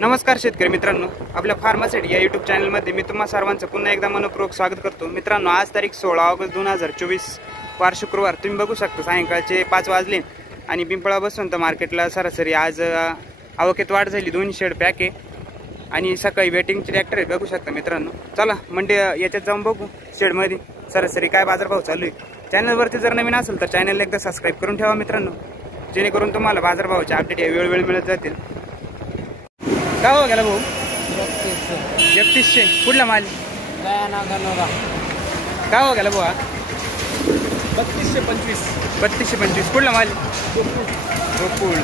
नमस्कार शेतकरी मित्रांनो, आपल्या फार्मासिटी या यूट्यूब चॅनलमध्ये मी तुम्हा सर्वांचं पुन्हा एकदा मनपूर्वक स्वागत करतो। मित्रांनो, आज तारीख 16 ऑगस्ट 2024 वार शुक्रवार। तुम्ही बघू शकता सायंकाळचे 5 वाजले आणि पिंपळा बसवंत मार्केटला सरासरी आज आवकेत वाढ झाली। 2 शेड पॅक आहे आणि सकाळी वेटिंगचे ट्रॅक्टर आहे, बघू शकता मित्रांनो। चला मंडी याच्यात जाऊन बघू शेडमध्ये सरासरी काय बाजारभाव चालू आहे। चॅनलवरती जर नवीन असेल तर चॅनलला एकदा सबस्क्राइब करून ठेवा मित्रांनो, जेणेकरून तुम्हाला बाजारभावाचे अपडेट वेळोवेळी मिळत जातील। काय हो गेला भाऊ? 3100 कुठला माल? काय हो गेला भाऊ? 3225 कुठला माल? गोकुळ।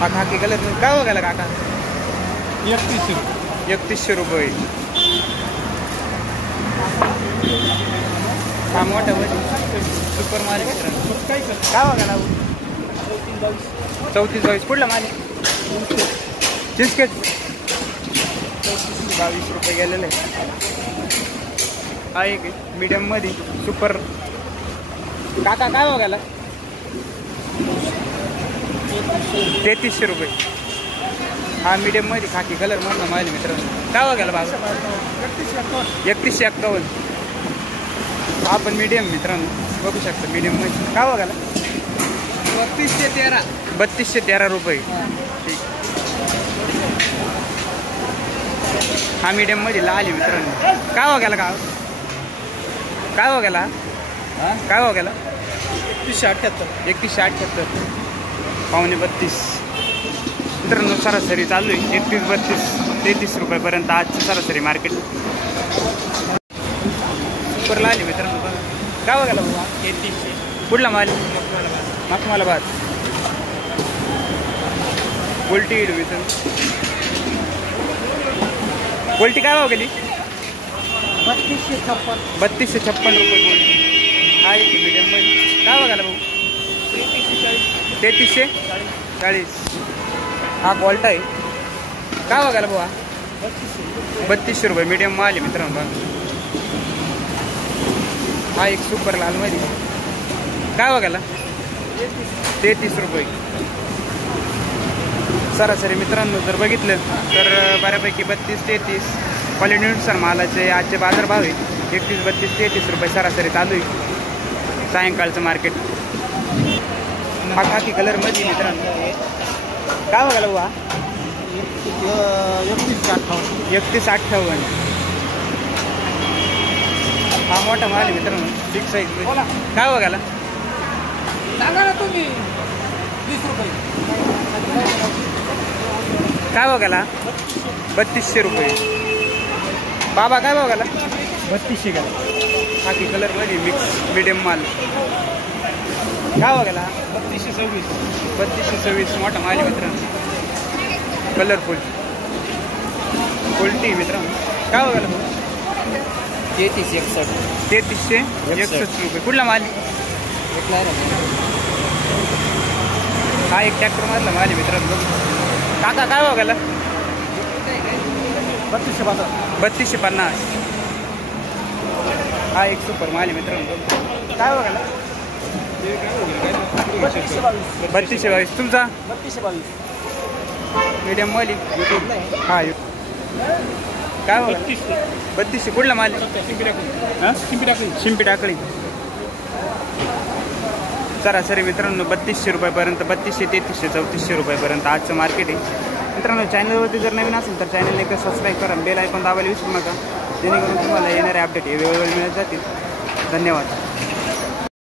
हा खाकी कलर काय हो गेला काका? 3100 रुपये। हा मोठा सुपर माल काय हो गेला? 3422 कुठला माल? चिस्केट 22 रुपये गेलेलं आहे। हा एक मीडियम मध्ये सुपर काका काय हो गेला? 3300 रुपये। हा मीडियम मध्ये खाकी कलर मधला माल मित्रांनो। काय हो गेला बाबा? 3151। हा पण मीडियम मित्रांनो, बघू शकता मीडियम मध्ये। काय हो गेला? 3213 रुपये। ठीक। हा मीडियम मध्ये लाल आहे मित्रांनो। काय हो गेला? काय हो गेला? काय हो गेला? 3178 पावणे 32 मित्रांनो। सरासरी चालू आहे 31-32-33 रुपयापर्यंत आजचं सरासरी मार्केट। सुपर लाल आहे मित्रांनो। काय हो गेला बाबा? 3300 कुठला माल? मखमलाबाद गोल्टी मित्रांनो। गोल्टी काय भाव गेली? 3256 रुपये गोल्टी। हा एक मीडियम मध्ये। काय बघायला भाऊ? 3340। हा गोल्टा आहे। काय बघायला भाऊ? 3200 रुपये मीडियम माल आहे मित्रांनो। हा एक सुपर लाल मध्ये। काय बघायला? 33 रुपये सरासरी मित्रांनो। जर बघितलं तर बऱ्यापैकी 32-33 क्वालिटीनुसार मालाचे आजचे बाजारभाव आहे। 31-32-33 रुपये सरासरी चालू आहे सायंकाळचं मार्केट। हा खाकी कलर मध्ये मित्रांनो। काय बघायला बुवा? 3158। हा मोठा माल आहे मित्रांनो, बिग साईज। काय बघायला? सांगा ना तुम्ही 20 रुपये। काय बघायला? 3200 रुपये। बाबा काय बघायला? 3200 गेला। खाकी कलर मध्ये मिक्स मीडियम माल। काय बघायला? 3226 मोठा माल आहे मित्रांनो, कलरफुल क्वालिटी मित्रांनो। काय बघायला? 3361 रुपये कुठला माल? हा एक ट्रॅक्टर मधला माल आहे मित्रांनो। काका काय बघायला? 3250। हा एक सुपर माल आहे मित्रांनो। काय बघायला? 3222 तुमचा? 3222 मीडियम माल हा। काय बघा? 3200 कुठला माल? शिंपी टाकळी। सरासरी मित्रांनो 3200 रुपयापर्यंत, 3200-3300-3400 रुपयापर्यंत आजचं मार्केट आहे मित्रांनो। चॅनलवरती जर नवीन असेल तर चॅनलला एकदा सबस्क्राईब करा, बेल आयकॉन दाबायला विसरू नका, जेणेकरून तुम्हाला येणारे अपडेट वेळोवेळी मिळत जातील। धन्यवाद।